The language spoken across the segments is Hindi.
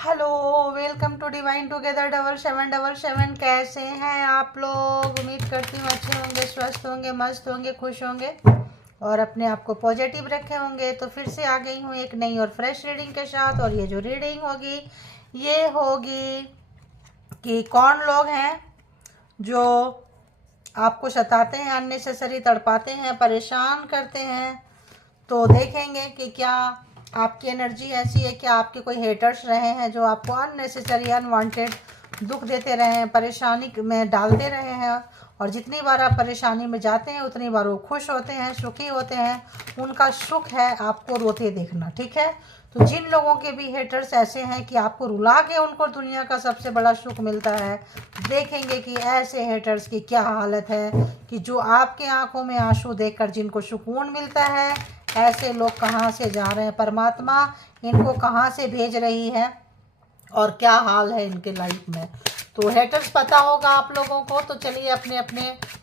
Hello, welcome to divine together 7777। कैसे हैं आप लोग? उम्मीद करती हूँ अच्छे होंगे, स्वस्थ होंगे, मस्त होंगे, खुश होंगे और अपने आप को पॉजिटिव रखे होंगे। तो फिर से आ गई हूँ एक नई और फ्रेश रीडिंग के साथ। और ये जो रीडिंग होगी ये होगी कि कौन लोग हैं जो आपको सताते हैं, अननेसेसरी तड़पाते हैं, परेशान करते हैं। तो देखेंगे कि क्या आपकी एनर्जी ऐसी है, क्या आपके कोई हेटर्स रहे हैं जो आपको अननेसेसरी अनवांटेड दुख देते रहे हैं, परेशानी में डालते रहे हैं। और जितनी बार आप परेशानी में जाते हैं उतनी बार वो खुश होते हैं, सुखी होते हैं। उनका सुख है आपको रोते देखना, ठीक है। तो जिन लोगों के भी हेटर्स ऐसे हैं कि आपको रुला के उनको दुनिया का सबसे बड़ा सुख मिलता है, देखेंगे कि ऐसे हेटर्स की क्या हालत है, कि जो आपके आंखों में आंसू देखकर जिनको सुकून मिलता है, ऐसे लोग कहाँ से जा रहे हैं, परमात्मा इनको कहाँ से भेज रही है और क्या हाल है इनके लाइफ में। तो हेटर्स पता होगा आप लोगों को। तो चलिए अपने अपने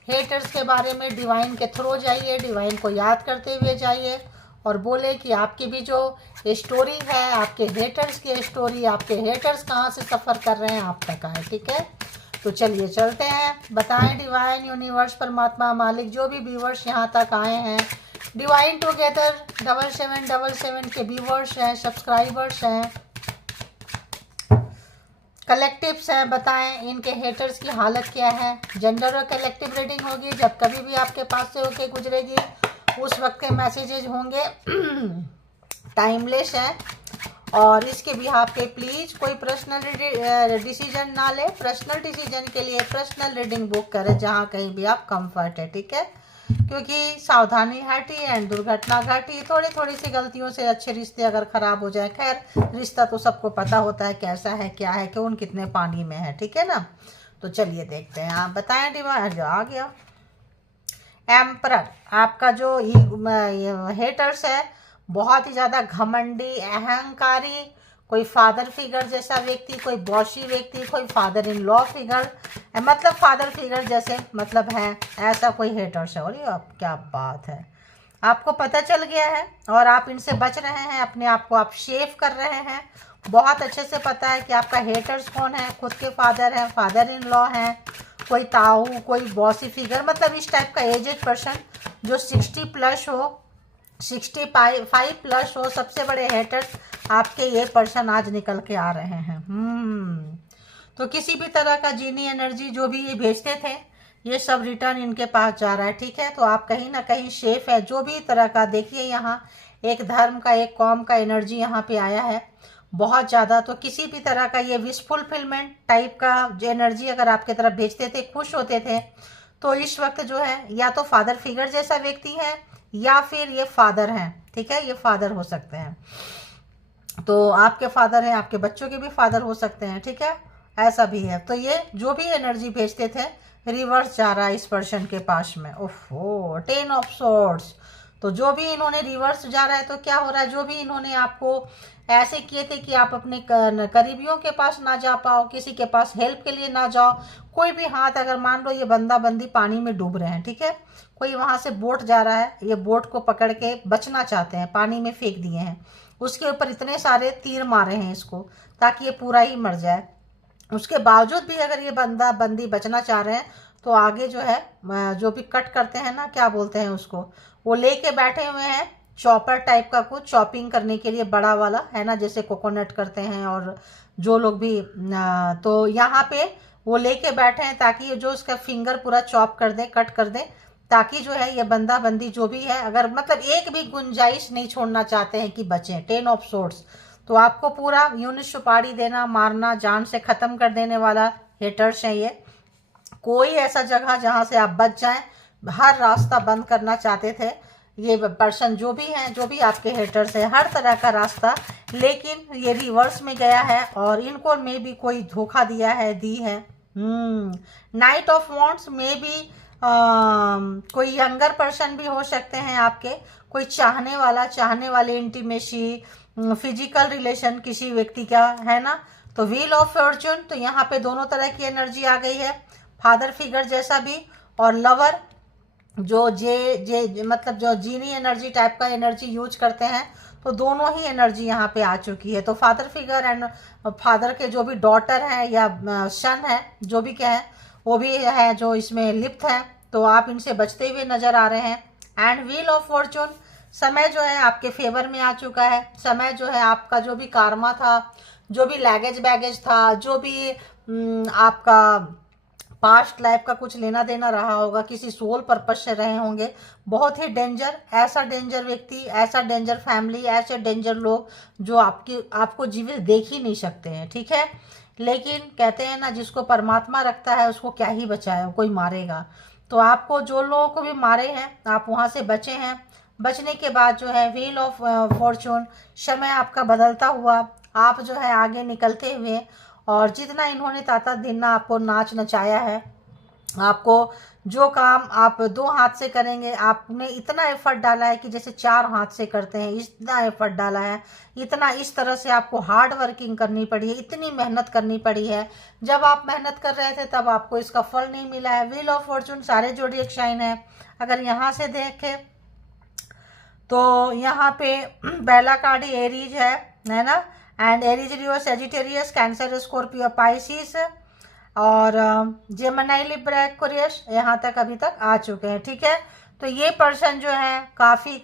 हेटर्स के बारे में डिवाइन के थ्रू जाइए, डिवाइन को याद करते हुए जाइए और बोले कि आपकी भी जो स्टोरी है, आपके हेटर्स की स्टोरी, आपके हेटर्स कहाँ से सफ़र कर रहे हैं आप तक आए, ठीक है। तो चलिए चलते हैं। बताएं डिवाइन, यूनिवर्स, परमात्मा, मालिक, जो भी व्यूवर्स यहाँ तक आए हैं, डिवाइन टुगेदर 7777 के व्यूवर्स हैं, सब्सक्राइबर्स हैं, कलेक्टिव्स हैं, बताएं इनके हेटर्स की हालत क्या है। जेंडर और कलेक्टिव रीडिंग होगी। जब कभी भी आपके पास से होके गुजरेगी उस वक्त के मैसेजेस होंगे टाइमलेस है। और इसके बिहाफ पे प्लीज़ कोई पर्सनल डिसीजन ना ले। पर्सनल डिसीजन के लिए पर्सनल रीडिंग बुक करें जहाँ कहीं भी आप कंफर्ट है, ठीक है। क्योंकि सावधानी हटी एंड दुर्घटना घटी। थोड़ी थोड़ी सी गलतियों से अच्छे रिश्ते अगर ख़राब हो जाए, खैर रिश्ता तो सबको पता होता है कैसा है, क्या है, कौन कितने पानी में है, ठीक है ना। तो चलिए देखते हैं। आप बताएं डिवाइन। जो आ गया एम्परर, आपका जो हेटर्स है बहुत ही ज़्यादा घमंडी, अहंकारी, कोई फादर फिगर जैसा व्यक्ति, कोई बॉसी व्यक्ति, कोई फादर इन लॉ फिगर, मतलब फादर फिगर जैसे मतलब है, ऐसा कोई हेटर्स है। और ये आप क्या बात है, आपको पता चल गया है और आप इनसे बच रहे हैं, अपने आप को आप सेव कर रहे हैं। बहुत अच्छे से पता है कि आपका हेटर्स कौन है। खुद के फादर हैं, फादर इन लॉ हैं, कोई ताऊ, कोई बॉसी फिगर, मतलब इस टाइप का एजेड पर्सन जो 60 प्लस हो, 65 प्लस हो। सबसे बड़े हेटर्स आपके ये पर्सन आज निकल के आ रहे हैं। तो किसी भी तरह का जीनी एनर्जी जो भी ये भेजते थे, ये सब रिटर्न इनके पास जा रहा है, ठीक है। तो आप कहीं ना कहीं सेफ है। जो भी तरह का देखिए, यहाँ एक धर्म का, एक कौम का एनर्जी यहाँ पे आया है बहुत ज़्यादा। तो किसी भी तरह का ये विश फुलफिलमेंट टाइप का जो एनर्जी अगर आपके तरफ भेजते थे, खुश होते थे, तो इस वक्त जो है या तो फादर फिगर जैसा व्यक्ति है या फिर ये फादर हैं, ठीक है। ये फादर हो सकते हैं, तो आपके फादर हैं, आपके बच्चों के भी फादर हो सकते हैं, ठीक है। ऐसा भी है। तो ये जो भी एनर्जी भेजते थे रिवर्स जा रहा है इस पर्सन के पास में। ओहो, 10 ऑफ सॉर्ड्स। तो जो भी इन्होंने रिवर्स जा रहा है, तो क्या हो रहा है, जो भी इन्होंने आपको ऐसे किए थे कि आप अपने करीबियों के पास ना जा पाओ, किसी के पास हेल्प के लिए ना जाओ, कोई भी हाथ, अगर मान लो ये बंदा बंदी पानी में डूब रहे हैं, ठीक है, कोई वहां से बोट जा रहा है, ये बोट को पकड़ के बचना चाहते हैं, पानी में फेंक दिए हैं, उसके ऊपर इतने सारे तीर मारे हैं इसको ताकि ये पूरा ही मर जाए। उसके बावजूद भी अगर ये बंदा बंदी बचना चाह रहे हैं, तो आगे जो है जो भी कट करते हैं ना, क्या बोलते हैं उसको, वो लेके बैठे हुए हैं चॉपर टाइप का, कुछ चॉपिंग करने के लिए बड़ा वाला है ना, जैसे कोकोनट करते हैं। और जो लोग भी तो यहाँ पे वो लेके बैठे हैं ताकि ये जो उसका फिंगर पूरा चॉप कर दे, कट कर दे, ताकि जो है ये बंदा बंदी जो भी है, अगर मतलब एक भी गुंजाइश नहीं छोड़ना चाहते हैं कि बचें। 10 ऑफ सोर्ड्स। तो आपको पूरा यूनिट सुपारी देना, मारना, जान से ख़त्म कर देने वाला हेटर्स है ये। कोई ऐसा जगह जहाँ से आप बच जाएं, हर रास्ता बंद करना चाहते थे ये पर्सन, जो भी हैं, जो भी आपके हेटर्स हैं, हर तरह का रास्ता। लेकिन ये रिवर्स में गया है और इनको में भी कोई धोखा दिया है, दी है। नाइट ऑफ वॉन्ट्स में भी कोई यंगर पर्सन भी हो सकते हैं आपके, कोई चाहने वाला, चाहने वाले, इंटीमेसी, फिजिकल रिलेशन किसी व्यक्ति का है ना। तो व्हील ऑफ फॉर्च्यून, तो यहाँ पे दोनों तरह की एनर्जी आ गई है, फादर फिगर जैसा भी और लवर जो जे मतलब जो जीनी एनर्जी टाइप का एनर्जी यूज करते हैं। तो दोनों ही एनर्जी यहाँ पे आ चुकी है। तो फादर फिगर एंड फादर के जो भी डॉटर है या सन है, जो भी क्या है, वो भी है जो इसमें लिप्त है। तो आप इनसे बचते हुए नजर आ रहे हैं। एंड व्हील ऑफ फॉर्चून, समय जो है आपके फेवर में आ चुका है। समय जो है आपका जो भी कार्मा था, जो भी लैगेज बैगेज था, जो भी आपका पास्ट लाइफ का कुछ लेना देना रहा होगा, किसी सोल पर्पस से रहे होंगे, बहुत ही डेंजर, ऐसा डेंजर व्यक्ति, ऐसा डेंजर फैमिली, ऐसे डेंजर लोग जो आपको जीवित देख ही नहीं सकते हैं, ठीक है। लेकिन कहते हैं ना, जिसको परमात्मा रखता है उसको क्या ही बचाए, कोई मारेगा। तो आपको जो लोगों को भी मारे हैं, आप वहाँ से बचे हैं। बचने के बाद जो है व्हील ऑफ फॉर्चून, समय आपका बदलता हुआ, आप जो है आगे निकलते हुए, और जितना इन्होंने ताकत देना आपको नाच नचाया है, आपको जो काम आप 2 हाथ से करेंगे, आपने इतना एफर्ट डाला है कि जैसे 4 हाथ से करते हैं, इतना एफर्ट डाला है, इतना इस तरह से आपको हार्ड वर्किंग करनी पड़ी है, इतनी मेहनत करनी पड़ी है। जब आप मेहनत कर रहे थे तब आपको इसका फल नहीं मिला है। व्हील ऑफ फॉर्चून सारे जोडिएक साइन है। अगर यहाँ से देखें तो यहाँ पे पहला कार्ड ही एरीज है ना, and Aries reverse Sagittarius, cancer, Scorpio, Pisces और जेमिनी, लिब्रा, एक्वेरियस, यहाँ तक अभी तक आ चुके हैं, ठीक है। तो ये पर्सन जो है काफ़ी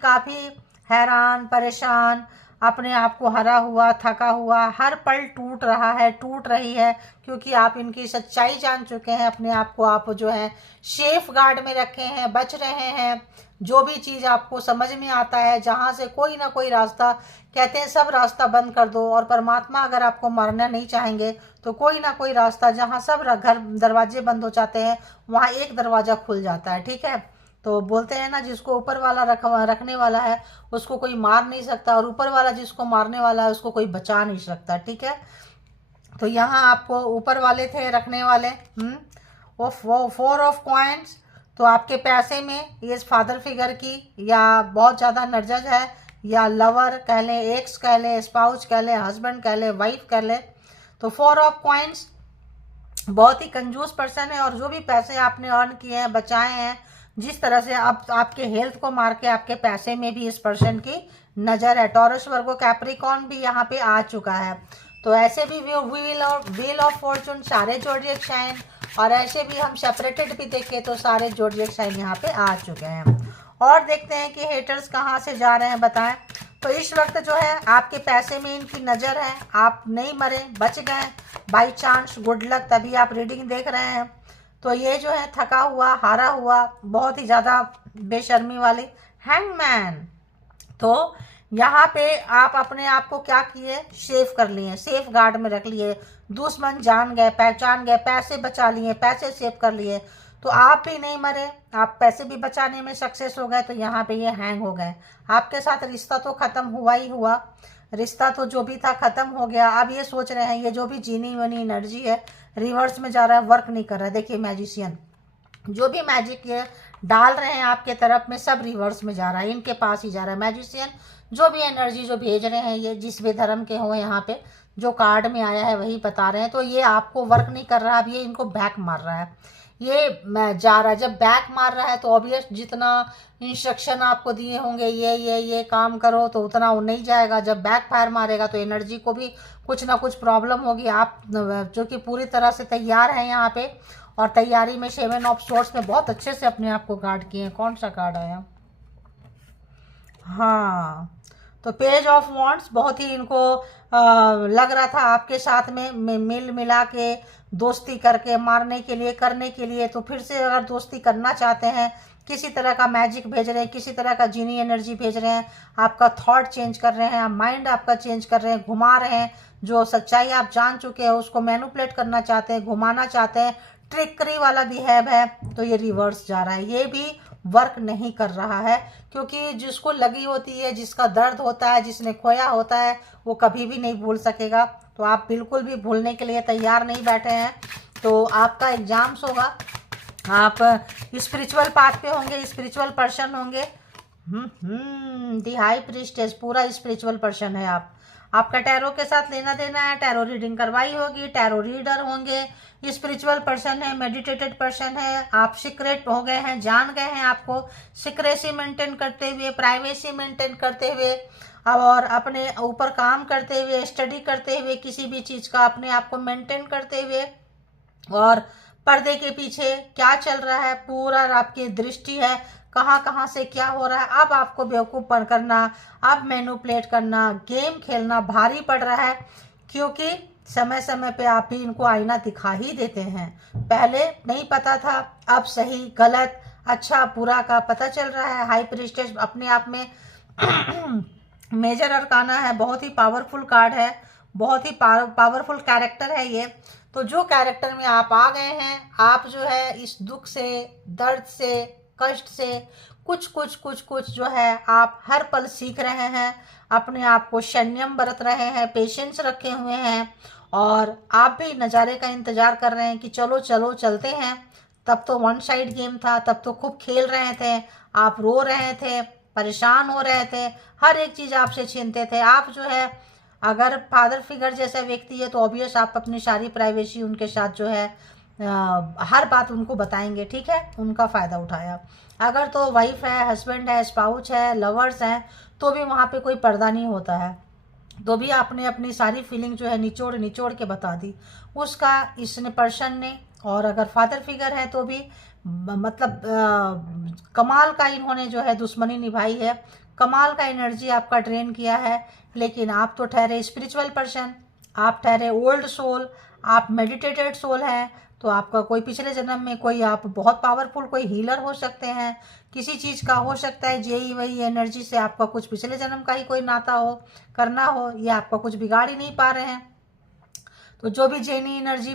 हैरान, परेशान, अपने आप को हरा हुआ, थका हुआ, हर पल टूट रहा है, टूट रही है, क्योंकि आप इनकी सच्चाई जान चुके हैं। अपने आप को आप जो है सेफ गार्ड में रखे हैं, बच रहे हैं। जो भी चीज़ आपको समझ में आता है, जहाँ से कोई ना कोई रास्ता, कहते हैं सब रास्ता बंद कर दो, और परमात्मा अगर आपको मारना नहीं चाहेंगे तो कोई ना कोई रास्ता, जहाँ सब घर दरवाजे बंद हो जाते हैं वहाँ एक दरवाज़ा खुल जाता है, ठीक है। तो बोलते हैं ना, जिसको ऊपर वाला रखने वाला है उसको कोई मार नहीं सकता, और ऊपर वाला जिसको मारने वाला है उसको कोई बचा नहीं सकता, ठीक है। तो यहाँ आपको ऊपर वाले थे रखने वाले, वो 4 ऑफ कॉइन्स। तो आपके पैसे में ये फादर फिगर की या बहुत ज़्यादा नर्जज है, या लवर कह लें, एक्स कह लें, स्पाउस कह लें, हस्बैंड कह लें, वाइफ कह लें। तो 4 ऑफ कॉइन्स बहुत ही कंजूस पर्सन है, और जो भी पैसे आपने अर्न किए हैं, बचाए हैं, जिस तरह से आपके हेल्थ को मार के आपके पैसे में भी इस पर्सन की नज़र है। टॉरस, वर्गो, कैप्रिकॉर्न भी यहाँ पे आ चुका है। तो ऐसे भी व्हील ऑफ फॉर्चून सारे जोडिएक साइन, और ऐसे भी हम सेपरेटेड भी देखें तो सारे जोडिएक साइन यहाँ पे आ चुके हैं। और देखते हैं कि हेटर्स कहाँ से जा रहे हैं, बताएं। तो इस वक्त जो है आपके पैसे में इनकी नज़र है, आप नहीं मरे, बच गए बाई चांस, गुड लक, तभी आप रीडिंग देख रहे हैं। तो ये जो है थका हुआ, हारा हुआ, बहुत ही ज़्यादा बेशर्मी वाली हैंगमैन। तो यहाँ पे आप अपने आप को क्या किए, सेफ कर लिए, सेफ गार्ड में रख लिए। दुश्मन जान गए, पहचान गए, पैसे बचा लिए, पैसे सेव कर लिए, तो आप भी नहीं मरे, आप पैसे भी बचाने में सक्सेस हो गए। तो यहाँ पे ये हैंग हो गए। आपके साथ रिश्ता तो ख़त्म हुआ ही हुआ, रिश्ता तो जो भी था ख़त्म हो गया। अब ये सोच रहे हैं, ये जो भी जीनी वनी एनर्जी है रिवर्स में जा रहा है, वर्क नहीं कर रहा है। देखिए मैजिशियन, जो भी मैजिक ये डाल रहे हैं आपके तरफ में, सब रिवर्स में जा रहा है, इनके पास ही जा रहा है। मैजिशियन जो भी एनर्जी जो भेज रहे हैं, ये जिस भी धर्म के हो, यहाँ पे जो कार्ड में आया है वही बता रहे हैं। तो ये आपको वर्क नहीं कर रहा, अब ये इनको बैक मार रहा है, ये जा रहा है। जब बैक मार रहा है तो ऑब्वियस जितना इंस्ट्रक्शन आपको दिए होंगे, ये काम करो, तो उतना वो नहीं जाएगा। जब बैक फायर मारेगा तो एनर्जी को भी कुछ ना कुछ प्रॉब्लम होगी। आप जो कि पूरी तरह से तैयार हैं यहाँ पे, और तैयारी में 7 ऑफ सोर्स में बहुत अच्छे से अपने आप को गार्ड किए हैं। कौन सा कार्ड आया, हाँ, तो पेज ऑफ वॉन्ड्स, बहुत ही इनको लग रहा था आपके साथ में मिल मिला के दोस्ती करके मारने के लिए, करने के लिए। तो फिर से अगर दोस्ती करना चाहते हैं, किसी तरह का मैजिक भेज रहे हैं, किसी तरह का जीनी एनर्जी भेज रहे हैं, आपका थॉट चेंज कर रहे हैं, माइंड आपका चेंज कर रहे हैं, घुमा रहे हैं। जो सच्चाई आप जान चुके हैं उसको मैनिपुलेट करना चाहते हैं, घुमाना चाहते हैं, ट्रिकरी वाला बिहेव है। तो ये रिवर्स जा रहा है, ये भी वर्क नहीं कर रहा है, क्योंकि जिसको लगी होती है, जिसका दर्द होता है, जिसने खोया होता है, वो कभी भी नहीं भूल सकेगा। तो आप बिल्कुल भी भूलने के लिए तैयार नहीं बैठे हैं। तो आपका एग्जाम्स होगा, आप स्पिरिचुअल पाथ पे होंगे, स्पिरिचुअल पर्सन होंगे। दी हाई प्रीस्टेस, पूरा स्पिरिचुअल पर्सन है आप। आपका टैरो के साथ लेना देना है, टैरो रीडिंग करवाई होगी, टैरो रीडर होंगे, स्पिरिचुअल पर्सन है, मेडिटेटेड पर्सन है, आप सीक्रेट हो गए हैं, जान गए हैं आपको, सीक्रेसी मेंटेन करते हुए, प्राइवेसी मेंटेन करते हुए, अब और अपने ऊपर काम करते हुए, स्टडी करते हुए, किसी भी चीज़ का अपने आप को मेंटेन करते हुए, और पर्दे के पीछे क्या चल रहा है पूरा आपकी दृष्टि है, कहाँ कहाँ से क्या हो रहा है। अब आपको बेवकूफ़ बन करना, अब मैनिपुलेट करना, गेम खेलना भारी पड़ रहा है, क्योंकि समय समय पे आप भी इनको आईना दिखा ही देते हैं। पहले नहीं पता था, अब सही गलत अच्छा बुरा का पता चल रहा है। हाई प्रीस्टेस अपने आप में मेजर अरकाना है, बहुत ही पावरफुल कार्ड है, बहुत ही पावरफुल कैरेक्टर है ये। तो जो कैरेक्टर में आप आ गए हैं, आप जो है इस दुख से, दर्द से, कष्ट से कुछ कुछ कुछ कुछ जो है आप हर पल सीख रहे हैं, अपने आप को संयम बरत रहे हैं, पेशेंस रखे हुए हैं, और आप भी नज़ारे का इंतज़ार कर रहे हैं कि चलो चलो चलते हैं। तब तो वन साइड गेम था, तब तो खूब खेल रहे थे, आप रो रहे थे, परेशान हो रहे थे, हर एक चीज़ आपसे छीनते थे। आप जो है अगर फादर फिगर जैसा व्यक्ति है तो ऑब्वियस आप अपनी सारी प्राइवेसी उनके साथ जो है हर बात उनको बताएंगे, ठीक है, उनका फ़ायदा उठाया। अगर तो वाइफ है, हस्बैंड है, स्पाउस है, लवर्स हैं, तो भी वहाँ पे कोई पर्दा नहीं होता है, तो भी आपने अपनी सारी फीलिंग जो है निचोड़ निचोड़ के बता दी उसका इसने पर्सन ने। और अगर फादर फिगर है तो भी मतलब कमाल का इन्होंने जो है दुश्मनी निभाई है, कमाल का एनर्जी आपका ड्रेन किया है। लेकिन आप तो ठहरे स्पिरिचुअल पर्सन, आप ठहरे ओल्ड सोल, आप मेडिटेटेड सोल हैं, तो आपका कोई पिछले जन्म में कोई आप बहुत पावरफुल कोई हीलर हो सकते हैं, किसी चीज़ का हो सकता है, जेई वही एनर्जी से आपका कुछ पिछले जन्म का ही कोई नाता हो, करना हो, ये आपका कुछ बिगाड़ ही नहीं पा रहे हैं। तो जो भी जैनी एनर्जी,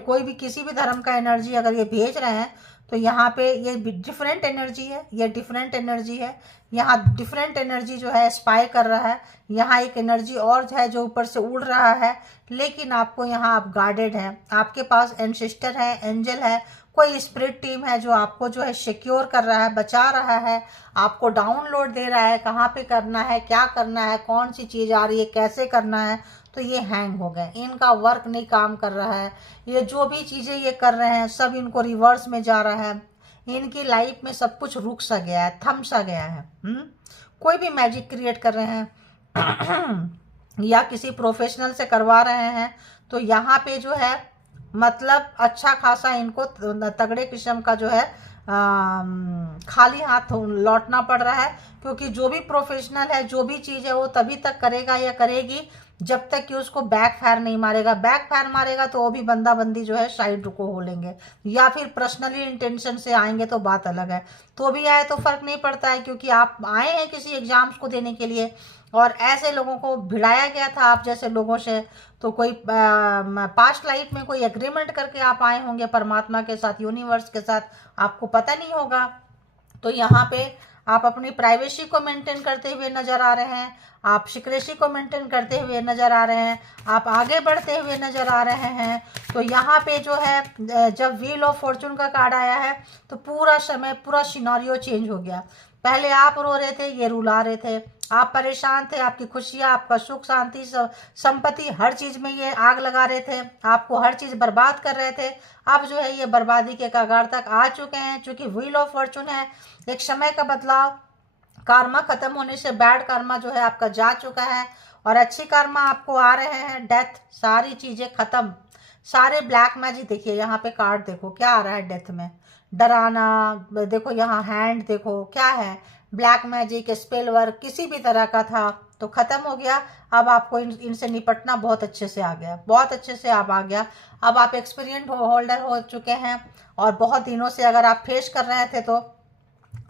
कोई भी किसी भी धर्म का एनर्जी अगर ये भेज रहे हैं, तो यहाँ पे ये डिफरेंट एनर्जी है, ये डिफरेंट एनर्जी है, यहाँ डिफरेंट एनर्जी जो है स्पाई कर रहा है, यहाँ एक एनर्जी और है जो ऊपर से उड़ रहा है। लेकिन आपको यहाँ आप गार्डेड हैं, आपके पास एंसेस्टर है, एंजल है, कोई स्पिरिट टीम है जो आपको जो है सिक्योर कर रहा है, बचा रहा है, आपको डाउनलोड दे रहा है, कहाँ पे करना है, क्या करना है, कौन सी चीज़ आ रही है, कैसे करना है। तो ये हैंग हो गए, इनका वर्क नहीं काम कर रहा है, ये जो भी चीज़ें ये कर रहे हैं सब इनको रिवर्स में जा रहा है, इनकी लाइफ में सब कुछ रुक सा गया है, थम सा गया है। कोई भी मैजिक क्रिएट कर रहे हैं या किसी प्रोफेशनल से करवा रहे हैं, तो यहाँ पे जो है मतलब अच्छा खासा इनको तगड़े किस्म का जो है खाली हाथ लौटना पड़ रहा है। क्योंकि जो भी प्रोफेशनल है, जो भी चीज़ है, वो तभी तक करेगा या करेगी जब तक कि उसको बैक फायर नहीं मारेगा। बैक फायर मारेगा तो वो भी बंदा बंदी जो है साइड को हो लेंगे, या फिर पर्सनली इंटेंशन से आएंगे तो बात अलग है। तो भी आए तो फर्क नहीं पड़ता है, क्योंकि आप आए हैं किसी एग्जाम्स को देने के लिए, और ऐसे लोगों को भिड़ाया गया था आप जैसे लोगों से। तो कोई पास्ट लाइफ में कोई एग्रीमेंट करके आप आए होंगे परमात्मा के साथ, यूनिवर्स के साथ, आपको पता नहीं होगा। तो यहाँ पे आप अपनी प्राइवेसी को मेंटेन करते हुए नजर आ रहे हैं, आप सिक्रेसी को मेंटेन करते हुए नजर आ रहे हैं, आप आगे बढ़ते हुए नजर आ रहे हैं। तो यहाँ पे जो है जब व्हील ऑफ फॉर्चून का कार्ड आया है तो पूरा समय, पूरा सिनारियो चेंज हो गया। पहले आप रो रहे थे, ये रुला रहे थे, आप परेशान थे, आपकी खुशियाँ, आपका सुख शांति संपत्ति हर चीज़ में ये आग लगा रहे थे, आपको हर चीज़ बर्बाद कर रहे थे। अब जो है ये बर्बादी के कगार तक आ चुके हैं, क्योंकि व्हील ऑफ फॉर्चून है, एक समय का बदलाव, कार्मा खत्म होने से बैड कार्मा जो है आपका जा चुका है, और अच्छी कार्मा आपको आ रहे हैं, डेथ, सारी चीज़ें खत्म, सारे ब्लैक मैजिक। देखिए यहाँ पे कार्ड देखो क्या आ रहा है डेथ में, डराना, देखो यहाँ हैंड देखो क्या है, ब्लैक मैजिक, स्पेल वर्क किसी भी तरह का था तो ख़त्म हो गया। अब आपको इनसे निपटना बहुत अच्छे से आ गया, बहुत अच्छे से आप आ गया। अब आप एक्सपीरियंस होल्डर हो चुके हैं, और बहुत दिनों से अगर आप फेस कर रहे थे तो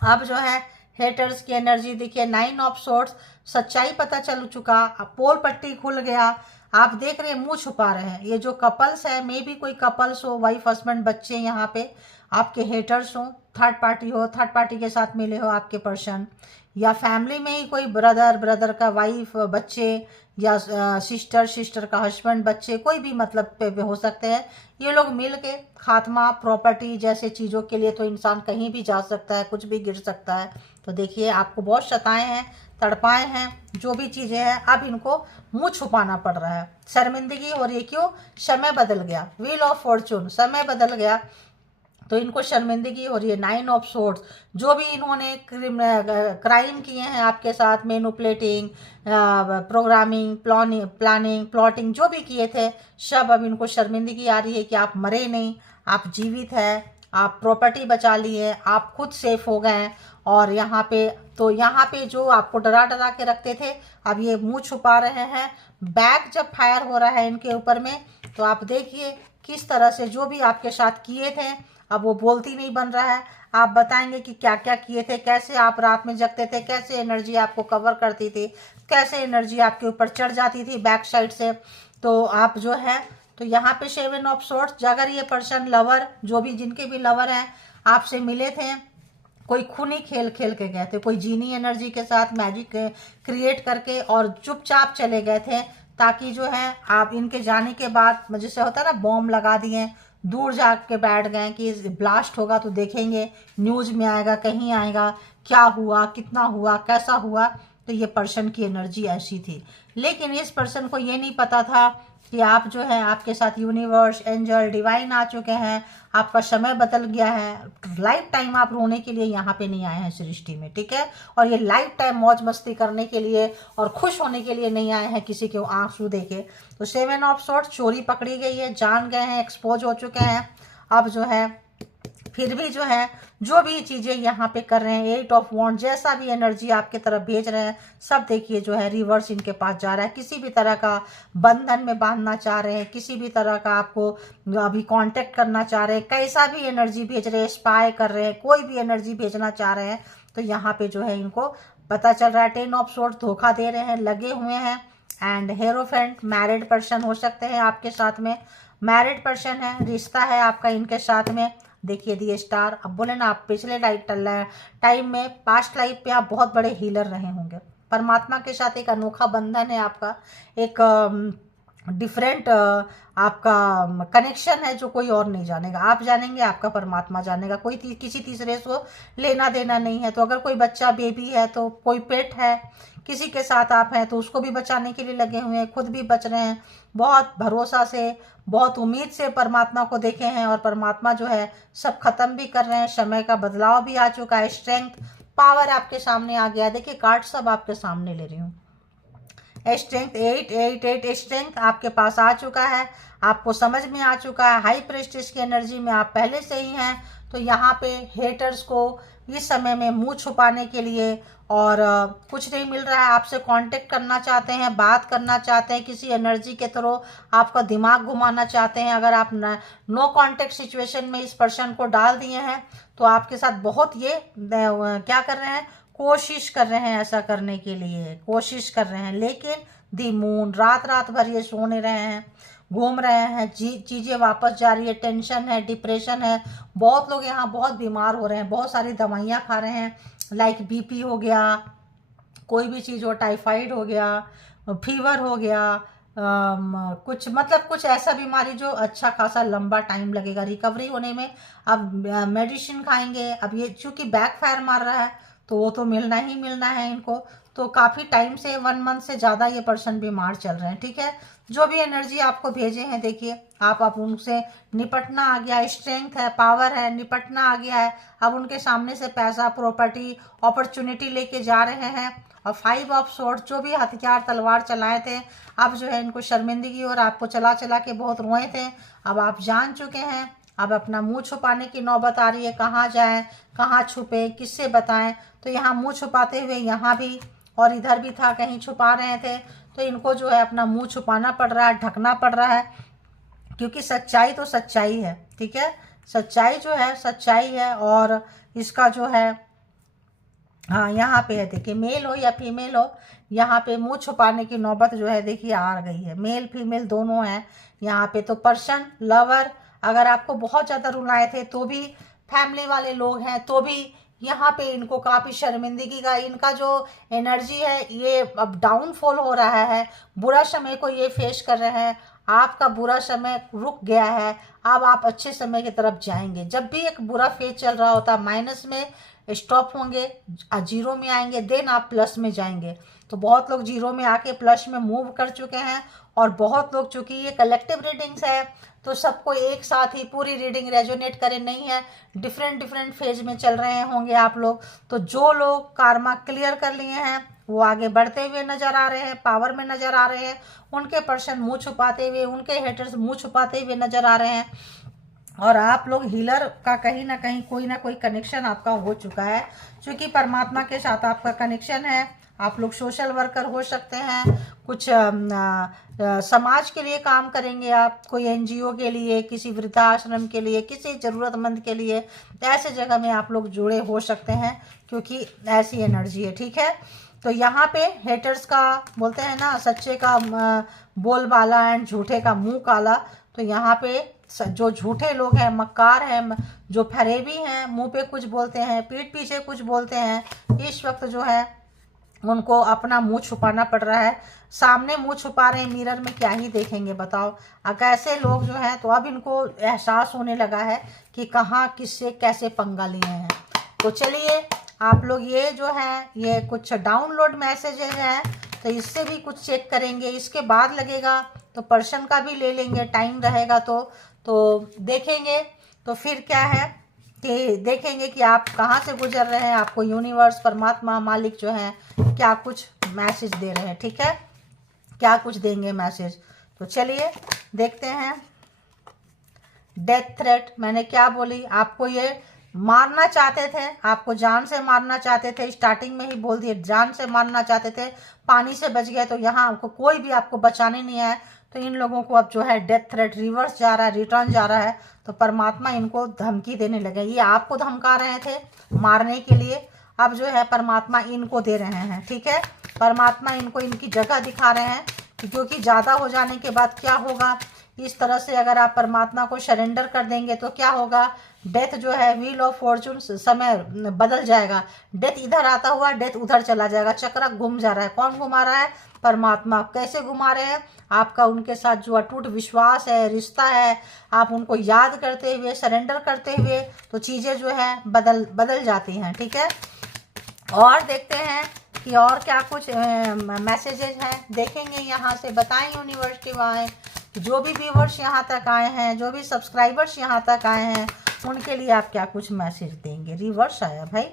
अब जो है हेटर्स की एनर्जी देखिए, 9 ऑफ सोर्ट्स, सच्चाई पता चल चुका, अब पोल पट्टी खुल गया, आप देख रहे हैं मुंह छुपा रहे हैं। ये जो कपल्स है, मे भी कोई कपल्स हो, वाइफ हस्बैंड बच्चे, यहाँ पे आपके हेटर्स हो, थर्ड पार्टी हो, थर्ड पार्टी के साथ मिले हो आपके पर्सन, या फैमिली में ही कोई ब्रदर का वाइफ बच्चे, या सिस्टर का हस्बैंड बच्चे, कोई भी मतलब पे हो सकते हैं। ये लोग मिल के खात्मा, प्रॉपर्टी जैसे चीज़ों के लिए तो इंसान कहीं भी जा सकता है, कुछ भी गिर सकता है। तो देखिए आपको बहुत सताए हैं, तड़पाए हैं, जो भी चीज़ें हैं अब इनको मुंह छुपाना पड़ रहा है, शर्मिंदगी हो रही है। क्यों? समय बदल गया, व्हील ऑफ फॉर्चून, समय बदल गया। तो इनको शर्मिंदगी हो रही है। 9 ऑफ सोर्ड्स, जो भी इन्होंने क्राइम किए हैं आपके साथ, मैनिपुलेटिंग, प्रोग्रामिंग, प्लानिंग, प्लॉटिंग, जो भी किए थे सब अब इनको शर्मिंदगी आ रही है कि आप मरे नहीं, आप जीवित हैं, आप प्रॉपर्टी बचा लिए, आप खुद सेफ हो गए हैं। और यहाँ पे जो आपको डरा डरा के रखते थे अब ये मुंह छुपा रहे हैं। बैक जब फायर हो रहा है इनके ऊपर में, तो आप देखिए किस तरह से जो भी आपके साथ किए थे अब वो बोलती नहीं बन रहा है। आप बताएंगे कि क्या क्या किए थे, कैसे आप रात में जगते थे, कैसे एनर्जी आपको कवर करती थी, कैसे एनर्जी आपके ऊपर चढ़ जाती थी बैक साइड से। तो आप जो है, तो यहाँ पे 7 ऑफ सोर्ड्स, अगर ये पर्सन लवर, जो भी जिनके भी लवर हैं आपसे मिले थे, कोई खूनी खेल खेल के गए थे, कोई जीनी एनर्जी के साथ मैजिक क्रिएट करके और चुपचाप चले गए थे, ताकि जो है आप इनके जाने के बाद जैसे होता है ना बॉम्ब लगा दिए, दूर जा के बैठ गए कि ब्लास्ट होगा तो देखेंगे, न्यूज़ में आएगा, कहीं आएगा, क्या हुआ, कितना हुआ, कैसा हुआ। तो ये पर्सन की एनर्जी ऐसी थी। लेकिन इस पर्सन को ये नहीं पता था कि आप जो है, आपके साथ यूनिवर्स, एंजल, डिवाइन आ चुके हैं, आपका समय बदल गया है। लाइफ टाइम आप रोने के लिए यहाँ पे नहीं आए हैं सृष्टि में, ठीक है। और ये लाइफ टाइम मौज मस्ती करने के लिए और खुश होने के लिए नहीं आए हैं किसी के आंसू देके। तो 7 ऑफ सोर्ड्स, चोरी पकड़ी गई है, जान गए हैं, एक्सपोज हो चुके हैं। अब जो है फिर भी जो है, जो भी चीज़ें यहाँ पे कर रहे हैं, 8 ऑफ वॉन्ड, जैसा भी एनर्जी आपके तरफ भेज रहे हैं सब देखिए जो है रिवर्स इनके पास जा रहा है। किसी भी तरह का बंधन में बांधना चाह रहे हैं, किसी भी तरह का आपको अभी कांटेक्ट करना चाह रहे हैं, कैसा भी एनर्जी भेज रहे हैं, स्पाई कर रहे हैं, कोई भी एनर्जी भेजना चाह रहे हैं, तो यहाँ पे जो है इनको पता चल रहा है। 10 ऑफ सोर्ड्स, धोखा दे रहे हैं, लगे हुए हैं। एंड हेरोफेंट, मैरिड पर्सन हो सकते हैं आपके साथ में, मैरिड पर्सन है, रिश्ता है आपका इनके साथ में। देखिए दी स्टार, अब बोले ना आप पिछले टाइम में, पास्ट लाइफ पे आप बहुत बड़े हीलर रहे होंगे। परमात्मा के साथ एक अनोखा बंधन है आपका, एक डिफरेंट आपका कनेक्शन है जो कोई और नहीं जानेगा, आप जानेंगे, आपका परमात्मा जानेगा। कोई किसी तीसरे से लेना देना नहीं है। तो अगर कोई बच्चा, बेबी है, तो कोई पेट है, किसी के साथ आप हैं तो उसको भी बचाने के लिए लगे हुए हैं, खुद भी बच रहे हैं। बहुत भरोसा से, बहुत उम्मीद से परमात्मा को देखे हैं और परमात्मा जो है सब खत्म भी कर रहे हैं। समय का बदलाव भी आ चुका है, स्ट्रेंथ, पावर आपके सामने आ गया। देखिए कार्ड सब आपके सामने ले रही हूँ। स्ट्रेंथ 8 स्ट्रेंथ आपके पास आ चुका है, आपको समझ में आ चुका है। हाई प्रेस्टिज की एनर्जी में आप पहले से ही हैं। तो यहाँ पे हेटर्स को इस समय में मुंह छुपाने के लिए और कुछ नहीं मिल रहा है, आपसे कांटेक्ट करना चाहते हैं, बात करना चाहते हैं, किसी एनर्जी के थ्रू आपका दिमाग घुमाना चाहते हैं। अगर आप नो कांटेक्ट सिचुएशन में इस पर्सन को डाल दिए हैं तो आपके साथ बहुत ये क्या कर रहे हैं, कोशिश कर रहे हैं, ऐसा करने के लिए कोशिश कर रहे हैं। लेकिन दी मून, रात रात भर ये सो नहीं रहे हैं, घूम रहे हैं, चीज़ें वापस जा रही है, टेंशन है, डिप्रेशन है। बहुत लोग यहाँ बहुत बीमार हो रहे हैं, बहुत सारी दवाइयाँ खा रहे हैं, लाइक बीपी हो गया, कोई भी चीज़ हो, टाइफाइड हो गया, फीवर हो गया, कुछ मतलब कुछ ऐसा बीमारी जो अच्छा खासा लंबा टाइम लगेगा रिकवरी होने में। अब मेडिसिन खाएंगे, अब ये चूँकि बैक फायर मार रहा है तो वो तो मिलना ही मिलना है इनको। तो काफ़ी टाइम से 1 मंथ से ज़्यादा ये पर्सन बीमार चल रहे हैं, ठीक है। जो भी एनर्जी आपको भेजे हैं देखिए, आप उनसे निपटना आ गया, स्ट्रेंथ है, पावर है, निपटना आ गया है। अब उनके सामने से पैसा, प्रॉपर्टी, अपॉर्चुनिटी लेके जा रहे हैं। और 5 ऑफ सोर्ड्स, जो भी हथियार तलवार चलाए थे, अब जो है इनको शर्मिंदगी और आपको चला चला के बहुत रोए थे, अब आप जान चुके हैं। अब अपना मुंह छुपाने की नौबत आ रही है, कहाँ जाएं, कहाँ छुपे, किससे बताएं। तो यहाँ मुंह छुपाते हुए यहाँ भी और इधर भी था, कहीं छुपा रहे थे। तो इनको जो है अपना मुंह छुपाना पड़ रहा है, ढकना पड़ रहा है, क्योंकि सच्चाई तो सच्चाई है, ठीक है। सच्चाई जो है सच्चाई है। और इसका जो है, हाँ यहाँ पे है देखिए, मेल हो या फीमेल हो, यहाँ पे मुंह छुपाने की नौबत जो है देखिए आ गई है। मेल फीमेल दोनों हैं यहाँ पे। तो पर्सन, लवर, अगर आपको बहुत ज़्यादा रुलाए थे तो भी, फैमिली वाले लोग हैं तो भी, यहाँ पे इनको काफ़ी शर्मिंदगी का, इनका जो एनर्जी है ये अब डाउनफॉल हो रहा है। बुरा समय को ये फेस कर रहे हैं, आपका बुरा समय रुक गया है, अब आप अच्छे समय की तरफ जाएंगे। जब भी एक बुरा फेज चल रहा होता है, माइनस में स्टॉप होंगे, जीरो में आएंगे, देन आप प्लस में जाएंगे। तो बहुत लोग जीरो में आके प्लस में मूव कर चुके हैं, और बहुत लोग, चूंकि ये कलेक्टिव रीडिंग्स है तो सबको एक साथ ही पूरी रीडिंग रेजोनेट करे नहीं है, डिफरेंट डिफरेंट फेज में चल रहे होंगे आप लोग। तो जो लोग कार्मा क्लियर कर लिए हैं वो आगे बढ़ते हुए नजर आ रहे हैं, पावर में नजर आ रहे हैं, उनके पर्सन मुंह छुपाते हुए, उनके हेटर्स मुंह छुपाते हुए नजर आ रहे हैं। और आप लोग हीलर का कहीं ना कोई कनेक्शन आपका हो चुका है, क्योंकि परमात्मा के साथ आपका कनेक्शन है। आप लोग सोशल वर्कर हो सकते हैं, कुछ समाज के लिए काम करेंगे आप, कोई एनजीओ के लिए, किसी वृद्धाश्रम के लिए, किसी ज़रूरतमंद के लिए, ऐसे जगह में आप लोग जुड़े हो सकते हैं, क्योंकि ऐसी एनर्जी है। ठीक है, तो यहाँ पे हेटर्स का बोलते हैं ना, सच्चे का बोलबाला एंड झूठे का मुंह काला। तो यहाँ पे जो झूठे लोग हैं, मक्कार हैं, जो फरेबी हैं, मुंह पे कुछ बोलते हैं, पीठ पीछे कुछ बोलते हैं, इस वक्त जो है उनको अपना मुंह छुपाना पड़ रहा है। सामने मुंह छुपा रहे हैं, मिरर में क्या ही देखेंगे बताओ। अगर ऐसे लोग जो हैं, तो अब इनको एहसास होने लगा है कि कहाँ किससे कैसे पंगा लिए हैं। तो चलिए आप लोग ये जो है, ये कुछ डाउनलोड मैसेजेस हैं, तो इससे भी कुछ चेक करेंगे, इसके बाद लगेगा तो पर्सन का भी ले लेंगे, टाइम रहेगा तो देखेंगे। तो फिर क्या है कि देखेंगे कि आप कहाँ से गुजर रहे हैं, आपको यूनिवर्स, परमात्मा, मालिक जो है क्या कुछ मैसेज दे रहे हैं। ठीक है, क्या कुछ देंगे मैसेज। तो चलिए देखते हैं। डेथ थ्रेट, मैंने क्या बोली, आपको ये मारना चाहते थे, आपको जान से मारना चाहते थे, स्टार्टिंग में ही बोल दिए जान से मारना चाहते थे, पानी से बच गए, तो यहाँ आपको कोई भी आपको बचाने नहीं आया। तो इन लोगों को अब जो है डेथ थ्रेट रिवर्स जा रहा है, रिटर्न जा रहा है। तो परमात्मा इनको धमकी देने लगे, ये आपको धमका रहे थे मारने के लिए, अब जो है परमात्मा इनको दे रहे हैं। ठीक है, परमात्मा इनको इनकी जगह दिखा रहे हैं, क्योंकि ज़्यादा हो जाने के बाद क्या होगा, इस तरह से अगर आप परमात्मा को सरेंडर कर देंगे तो क्या होगा, डेथ जो है, व्हील ऑफ फॉर्चून, समय बदल जाएगा, डेथ इधर आता हुआ डेथ उधर चला जाएगा, चक्र घूम जा रहा है। कौन घुमा रहा है, परमात्मा। कैसे घुमा रहे हैं, आपका उनके साथ जो अटूट विश्वास है, रिश्ता है, आप उनको याद करते हुए, सरेंडर करते हुए, तो चीज़ें जो है बदल जाती हैं। ठीक है, और देखते हैं कि और क्या कुछ मैसेजेस हैं, देखेंगे यहाँ से। बताएं यूनिवर्सिटी वाले, जो भी व्यूवर्स यहाँ तक आए हैं, जो भी सब्सक्राइबर्स यहाँ तक आए हैं, उनके लिए आप क्या कुछ मैसेज देंगे। रिवर्स आया भाई,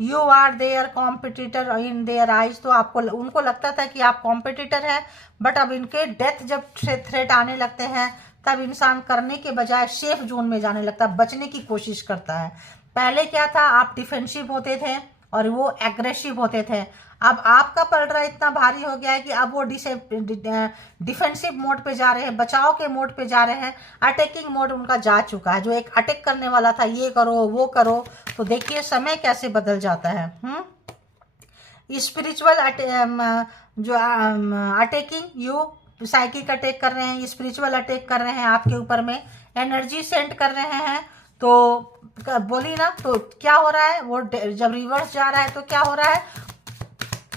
you are their competitor in their eyes. तो आपको उनको लगता था कि आप कॉम्पिटिटर हैं, बट अब इनके डेथ जब थ्रेट आने लगते हैं, तब इंसान करने के बजाय सेफ जोन में जाने लगता है, बचने की कोशिश करता है। पहले क्या था, आप डिफेंसिव होते थे और वो एग्रेसिव होते थे। अब आपका पलड़ा इतना भारी हो गया है कि अब वो डिफेंसिव मोड पे जा रहे हैं, बचाव के मोड पे जा रहे हैं, अटैकिंग मोड उनका जा चुका है। जो एक अटैक करने वाला था, ये करो वो करो, तो देखिए समय कैसे बदल जाता है। स्पिरिचुअल जो अटैकिंग, यू साइकिक अटैक कर रहे हैं, स्पिरिचुअल अटैक कर रहे हैं आपके ऊपर में, एनर्जी सेंड कर रहे हैं। तो बोली ना, तो क्या हो रहा है, वो जब रिवर्स जा रहा है तो क्या हो रहा है,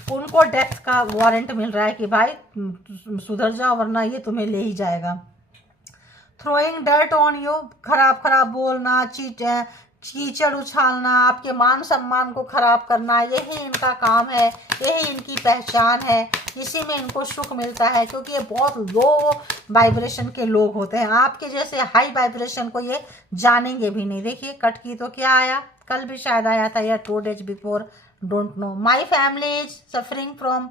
उनको डेथ का वारंट मिल रहा है कि भाई सुधर जाओ वरना ये तुम्हें ले ही जाएगा। थ्रोइंग डर्ट ऑन यू, खराब बोलना, कीचड़ उछालना, आपके मान सम्मान को खराब करना, यही इनका काम है, यही इनकी पहचान है, इसी में इनको सुख मिलता है, क्योंकि ये बहुत लो वाइब्रेशन के लोग होते हैं। आपके जैसे हाई वाइब्रेशन को ये जानेंगे भी नहीं। देखिए कट की तो क्या आया, कल भी शायद आया था या 2 days before, don't know. My family is suffering from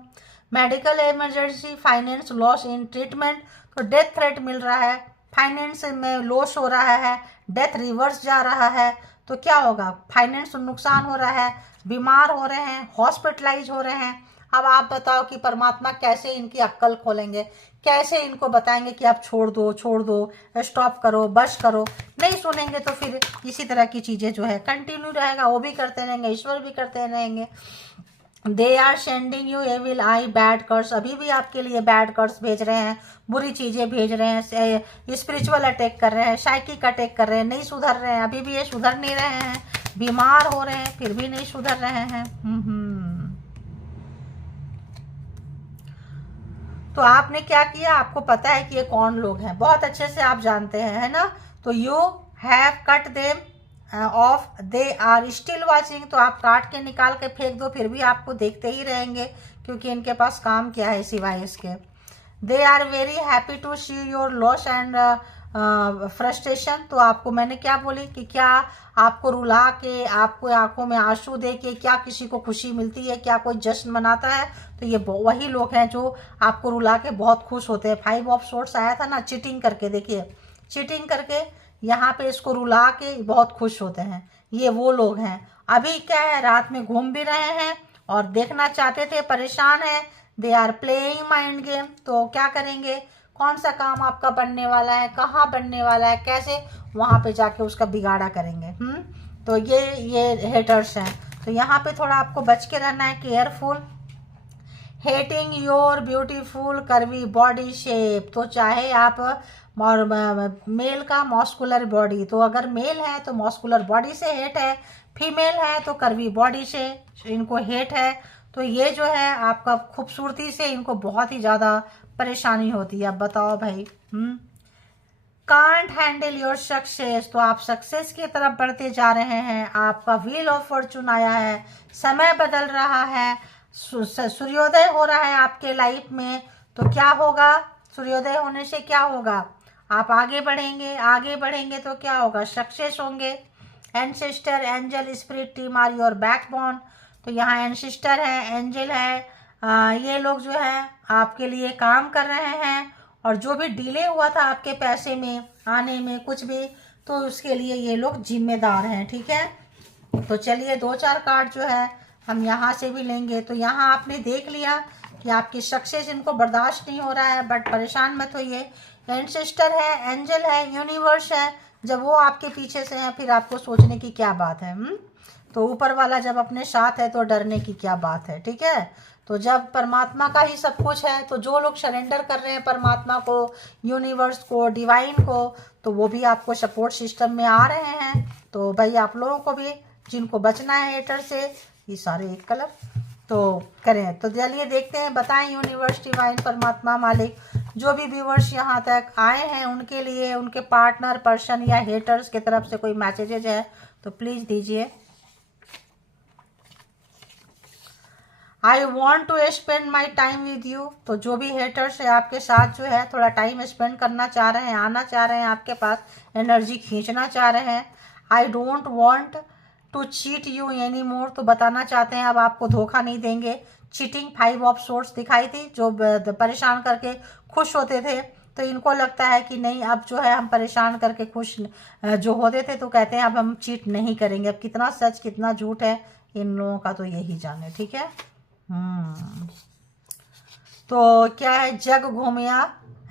medical emergency, finance loss in treatment. तो डेथ थ्रेट मिल रहा है, फाइनेंस में लॉस हो रहा है, डेथ रिवर्स जा रहा है, तो क्या होगा, फाइनेंस नुकसान हो रहा है, बीमार हो रहे हैं, हॉस्पिटलाइज हो रहे हैं। अब आप बताओ कि परमात्मा कैसे इनकी अक्ल खोलेंगे, कैसे इनको बताएंगे कि आप छोड़ दो, स्टॉप करो, बस करो। नहीं सुनेंगे तो फिर इसी तरह की चीज़ें जो है कंटिन्यू रहेगा, वो भी करते रहेंगे, ईश्वर भी करते रहेंगे। They are sending you evil eye bad curse, अभी भी आपके लिए बैड कर्स भेज रहे हैं, बुरी चीज़ें भेज रहे हैं, स्पिरिचुअल अटैक कर रहे हैं, साइकिक अटैक कर रहे हैं, नहीं सुधर रहे हैं, अभी भी ये सुधर नहीं रहे हैं, बीमार हो रहे हैं फिर भी नहीं सुधर रहे हैं। तो आपने क्या किया, आपको पता है कि ये कौन लोग हैं, बहुत अच्छे से आप जानते हैं, है ना। तो you have cut them off, they are still watching. तो आप काट के निकाल के फेंक दो, फिर भी आपको देखते ही रहेंगे, क्योंकि इनके पास काम क्या है सिवाय इसके। They are very happy to see your loss and frustration. तो आपको मैंने क्या बोली कि क्या आपको रुला के, आपको आंखों में आंसू दे के क्या किसी को खुशी मिलती है, क्या कोई जश्न मनाता है? तो ये वही लोग हैं जो आपको रुला के बहुत खुश होते हैं। 5 ऑफ सोर्ट्स आया था ना, चीटिंग करके, देखिए चीटिंग करके यहाँ पे इसको रुला के बहुत खुश होते हैं, ये वो लोग हैं। अभी क्या है, रात में घूम भी रहे हैं और देखना चाहते थे, परेशान है। They are playing mind game. तो क्या करेंगे, कौन सा काम आपका बनने वाला है, कहाँ बनने वाला है, कैसे वहाँ पे जाके उसका बिगाड़ा करेंगे। तो ये हेटर्स हैं। तो यहाँ पे थोड़ा आपको बच के रहना है, careful. Hating your beautiful curvy body shape. तो चाहे आप मेल का मॉस्कुलर बॉडी, तो अगर मेल है तो मॉस्कुलर बॉडी से हेट है, फीमेल है तो कर्वी बॉडी से इनको हेट है। तो ये जो है आपका खूबसूरती से इनको बहुत ही ज़्यादा परेशानी होती है। अब बताओ भाई, कांट हैंडल योर सक्सेस। तो आप सक्सेस की तरफ बढ़ते जा रहे हैं, आपका व्हील ऑफ फॉर्चून आया है, समय बदल रहा है, सूर्योदय हो रहा है आपके लाइफ में। तो क्या होगा, सूर्योदय होने से क्या होगा, आप आगे बढ़ेंगे, आगे बढ़ेंगे तो क्या होगा, सक्सेस होंगे। Ancestor, angel, spirit team are your backbone. तो यहाँ एंसेस्टर है, एंजल है, ये लोग जो है आपके लिए काम कर रहे हैं। और जो भी डिले हुआ था आपके पैसे में आने में कुछ भी, तो उसके लिए ये लोग जिम्मेदार हैं, ठीक है। तो चलिए 2-4 कार्ड जो है हम यहाँ से भी लेंगे। तो यहाँ आपने देख लिया कि आपकी सक्सेस इनको बर्दाश्त नहीं हो रहा है, बट परेशान मत होइए। एंसेस्टर है, एंजल है, यूनिवर्स है, जब वो आपके पीछे से हैं फिर आपको सोचने की क्या बात है। तो ऊपर वाला जब अपने साथ है तो डरने की क्या बात है, ठीक है। तो जब परमात्मा का ही सब कुछ है, तो जो लोग सरेंडर कर रहे हैं परमात्मा को, यूनिवर्स को, डिवाइन को, तो वो भी आपको सपोर्ट सिस्टम में आ रहे हैं। तो भाई आप लोगों को भी जिनको बचना है हेटर से, ये सारे एक कलर तो करें। तो चलिए देखते हैं, बताएं यूनिवर्स, डिवाइन, परमात्मा, मालिक, जो भी व्यूवर्स यहाँ तक आए हैं उनके लिए, उनके पार्टनर, पर्सन या हेटर्स की तरफ से कोई मैसेजेज है तो प्लीज़ दीजिए। I want to spend my time with you. तो जो भी हेटर्स है आपके साथ जो है थोड़ा टाइम स्पेंड करना चाह रहे हैं, आना चाह रहे हैं आपके पास, एनर्जी खींचना चाह रहे हैं। I don't want to cheat you any more. तो बताना चाहते हैं अब आपको धोखा नहीं देंगे। चीटिंग 5 ऑफ सोर्ट्स दिखाई थी, जो परेशान करके खुश होते थे, तो इनको लगता है कि नहीं अब जो है हम परेशान करके खुश जो होते थे, तो कहते हैं अब हम चीट नहीं करेंगे। अब कितना सच कितना झूठ है इन लोगों का तो यही जाने, ठीक है। तो क्या है, जग घूमिया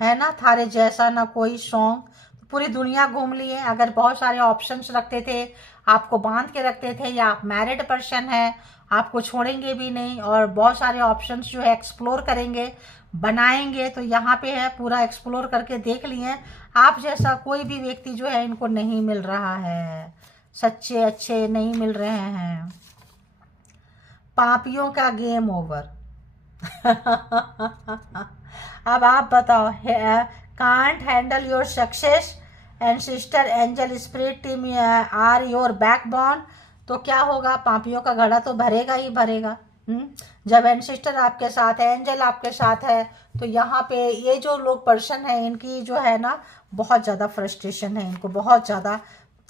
है ना, थारे जैसा ना कोई सॉन्ग। पूरी दुनिया घूम लिए। अगर बहुत सारे ऑप्शंस रखते थे, आपको बांध के रखते थे, या आप मैरिड पर्सन है, आपको छोड़ेंगे भी नहीं और बहुत सारे ऑप्शंस जो है एक्सप्लोर करेंगे, बनाएंगे, तो यहाँ पे है पूरा एक्सप्लोर करके देख लिए। आप जैसा कोई भी व्यक्ति जो है इनको नहीं मिल रहा है, सच्चे अच्छे नहीं मिल रहे हैं। पापियों का गेम ओवर। अब आप बताओ, can't handle your success, ancestor, angel, spirit team are your backbone. तो क्या होगा, पापियों का घड़ा तो भरेगा ही भरेगा। जब एंसेस्टर आपके साथ है, एंजल आपके साथ है, तो यहाँ पे ये जो लोग पर्सन है इनकी जो है ना बहुत ज़्यादा फ्रस्ट्रेशन है, इनको बहुत ज़्यादा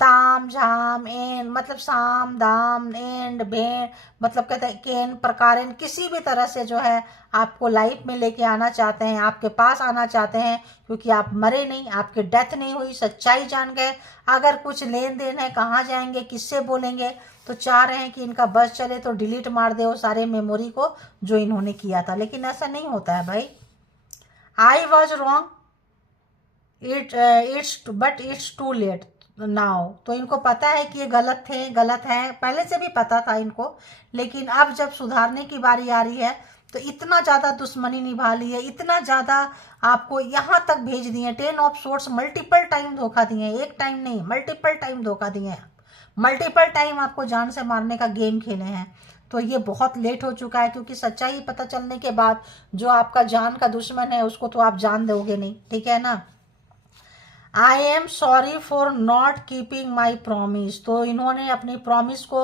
ताम झाम एन, मतलब साम दाम एंड भें, मतलब कहते हैं केन प्रकारेन, किसी भी तरह से जो है आपको लाइफ में लेके आना चाहते हैं, आपके पास आना चाहते हैं, क्योंकि आप मरे नहीं, आपकी डेथ नहीं हुई, सच्चाई जान गए। अगर कुछ लेन देन है, कहाँ जाएंगे, किससे बोलेंगे, तो चाह रहे हैं कि इनका बस चले तो डिलीट मार दे वो सारे मेमोरी को जो इन्होंने किया था, लेकिन ऐसा नहीं होता है भाई। I was wrong but it's too late now. तो इनको पता है कि ये गलत थे, गलत है, पहले से भी पता था इनको, लेकिन अब जब सुधारने की बारी आ रही है तो इतना ज़्यादा दुश्मनी निभा ली है, इतना ज़्यादा आपको यहाँ तक भेज दिए। 10 ऑफ सोर्ट्स मल्टीपल टाइम धोखा दिए, एक टाइम नहीं मल्टीपल टाइम धोखा दिए हैं, मल्टीपल टाइम आपको जान से मारने का गेम खेले हैं। तो ये बहुत लेट हो चुका है, क्योंकि सच्चाई पता चलने के बाद जो आपका जान का दुश्मन है उसको तो आप जान दोगे नहीं, ठीक है ना। I am sorry for not keeping my promise. तो इन्होंने अपनी प्रॉमिस को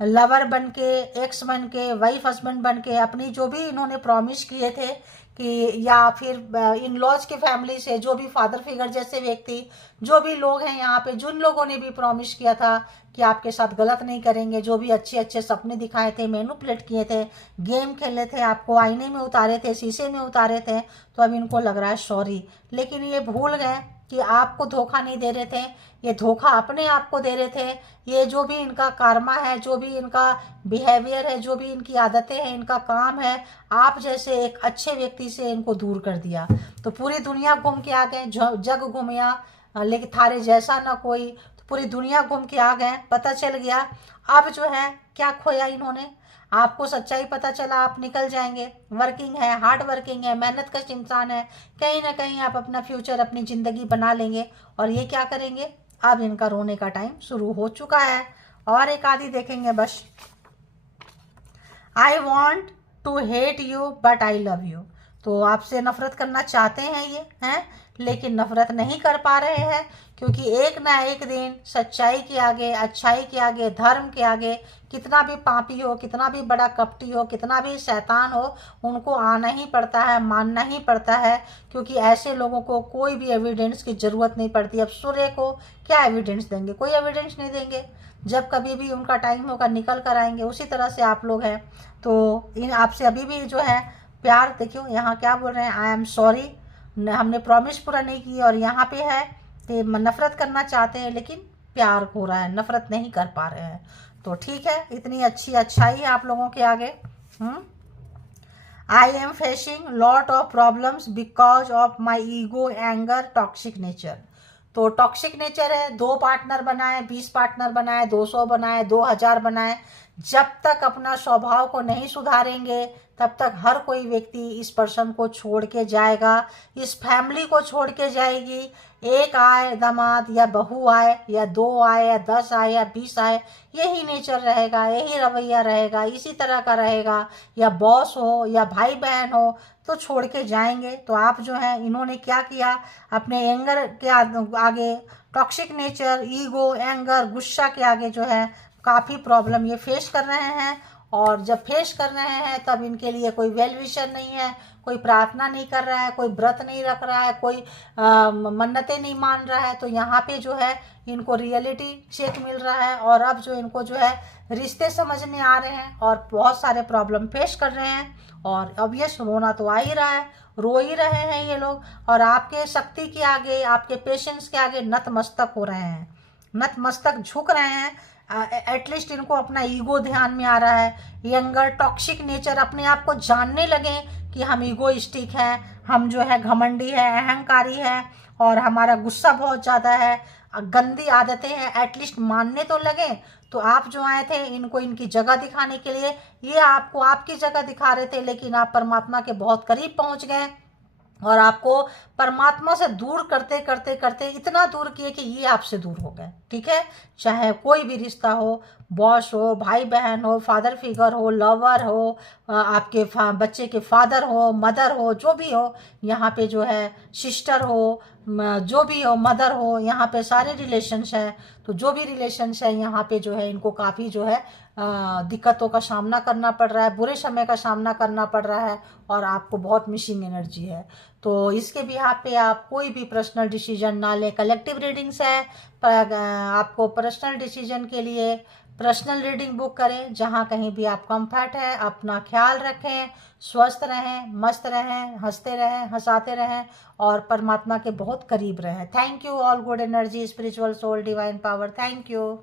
लवर बन के, एक्स बन के, वाइफ हस्बैंड बन के, अपनी जो भी इन्होंने प्रॉमिस किए थे कि, या फिर इन लॉज के फैमिली से जो भी फादर फिगर जैसे व्यक्ति जो भी लोग हैं यहाँ पे, जिन लोगों ने भी प्रॉमिस किया था कि आपके साथ गलत नहीं करेंगे, जो भी अच्छे अच्छे सपने दिखाए थे, मैनिपुलेट किए थे, गेम खेले थे, आपको आईने में उतारे थे, शीशे में उतारे थे, तो अब इनको लग रहा है सॉरी। लेकिन ये भूल गए कि आपको धोखा नहीं दे रहे थे, ये धोखा अपने आप को दे रहे थे। ये जो भी इनका कर्मा है, जो भी इनका बिहेवियर है, जो भी इनकी आदतें हैं, इनका काम है, आप जैसे एक अच्छे व्यक्ति से इनको दूर कर दिया। तो पूरी दुनिया घूम के आ गए, जग घूमिया लेकिन थारे जैसा ना कोई, तो पूरी दुनिया घूम के आ गए, पता चल गया। अब जो है क्या खोया इन्होंने, आपको सच्चाई पता चला, आप निकल जाएंगे। वर्किंग है, हार्ड वर्किंग है, मेहनत कश इंसान है, कहीं ना कहीं आप अपना फ्यूचर, अपनी ज़िंदगी बना लेंगे। और ये क्या करेंगे, अब इनका रोने का टाइम शुरू हो चुका है। और एक आधी देखेंगे बस। I want to hate you but I love you. तो आपसे नफरत करना चाहते हैं ये हैं, लेकिन नफरत नहीं कर पा रहे हैं, क्योंकि एक ना एक दिन सच्चाई के आगे, अच्छाई के आगे, धर्म के आगे, कितना भी पापी हो, कितना भी बड़ा कपटी हो, कितना भी शैतान हो, उनको आना ही पड़ता है, मानना ही पड़ता है। क्योंकि ऐसे लोगों को कोई भी एविडेंस की ज़रूरत नहीं पड़ती। अब सूर्य को क्या एविडेंस देंगे, कोई एविडेंस नहीं देंगे। जब कभी भी उनका टाइम होगा निकल कर आएंगे। उसी तरह से आप लोग हैं, तो इन आपसे अभी भी जो है प्यार, देखियो यहाँ क्या बोल रहे हैं, आई एम सॉरी, हमने प्रॉमिस पूरा नहीं की। और यहाँ पे है कि नफरत करना चाहते हैं लेकिन प्यार हो रहा है, नफरत नहीं कर पा रहे हैं। तो ठीक है, इतनी अच्छी अच्छाई है आप लोगों के आगे। I am facing lot of problems because of my ego, anger, toxic nature. तो टॉक्सिक नेचर है, 2 पार्टनर बनाए, 20 पार्टनर बनाए, 200 बनाए, 2000 बनाए, जब तक अपना स्वभाव को नहीं सुधारेंगे तब तक हर कोई व्यक्ति इस पर्सन को छोड़ के जाएगा, इस फैमिली को छोड़ के जाएगी। एक आए दामाद या बहू आए, या 2 आए, या 10 आए, या 20 आए, यही नेचर रहेगा, यही रवैया रहेगा, इसी तरह का रहेगा। या बॉस हो या भाई बहन हो तो छोड़ के जाएंगे। तो आप जो है, इन्होंने क्या किया, अपने एंगर के आगे, टॉक्सिक नेचर, ईगो, एंगर, गुस्सा के आगे जो है काफ़ी प्रॉब्लम ये फेस कर रहे हैं। और जब फेस कर रहे हैं तब इनके लिए कोई वेल विशर नहीं है, कोई प्रार्थना नहीं कर रहा है, कोई व्रत नहीं रख रहा है, कोई मन्नतें नहीं मान रहा है। तो यहाँ पे जो है इनको रियलिटी चेक मिल रहा है। और अब जो इनको जो है रिश्ते समझ में आ रहे हैं और बहुत सारे प्रॉब्लम फेस कर रहे हैं। और अब ये रोना तो आ ही रहा है, रो ही रहे हैं ये लोग। और आपके शक्ति के आगे, आपके पेशेंस के आगे नतमस्तक हो रहे हैं, नतमस्तक झुक रहे हैं। एटलीस्ट इनको अपना ईगो ध्यान में आ रहा है, यंगर, टॉक्सिक नेचर, अपने आप को जानने लगे कि हम ईगोइस्टिक हैं, हम जो है घमंडी है, अहंकारी है, और हमारा गुस्सा बहुत ज़्यादा है, गंदी आदतें हैं, एटलीस्ट मानने तो लगे। तो आप जो आए थे इनको इनकी जगह दिखाने के लिए, ये आपको आपकी जगह दिखा रहे थे, लेकिन आप परमात्मा के बहुत करीब पहुंच गए और आपको परमात्मा से दूर करते करते करते इतना दूर किए कि ये आपसे दूर हो गए। ठीक है, चाहे कोई भी रिश्ता हो, बॉस हो, भाई बहन हो, फादर फिगर हो, लवर हो, आपके बच्चे के फादर हो, मदर हो, जो भी हो, यहाँ पे जो है सिस्टर हो, जो भी हो, मदर हो, यहाँ पे सारे रिलेशंस हैं। तो जो भी रिलेशंस है यहाँ पे जो है इनको काफ़ी जो है दिक्कतों का सामना करना पड़ रहा है, बुरे समय का सामना करना पड़ रहा है, और आपको बहुत मिसिंग एनर्जी है। तो इसके बिहाफ पे आप कोई भी पर्सनल डिसीजन ना लें। कलेक्टिव रीडिंग्स है, आपको पर्सनल डिसीजन के लिए पर्सनल रीडिंग बुक करें। जहाँ कहीं भी आप कंफर्ट है, अपना ख्याल रखें, स्वस्थ रहें, मस्त रहें, हंसते रहें, हंसाते रहें, और परमात्मा के बहुत करीब रहें। Thank you all good energy, spiritual soul, divine power, thank you.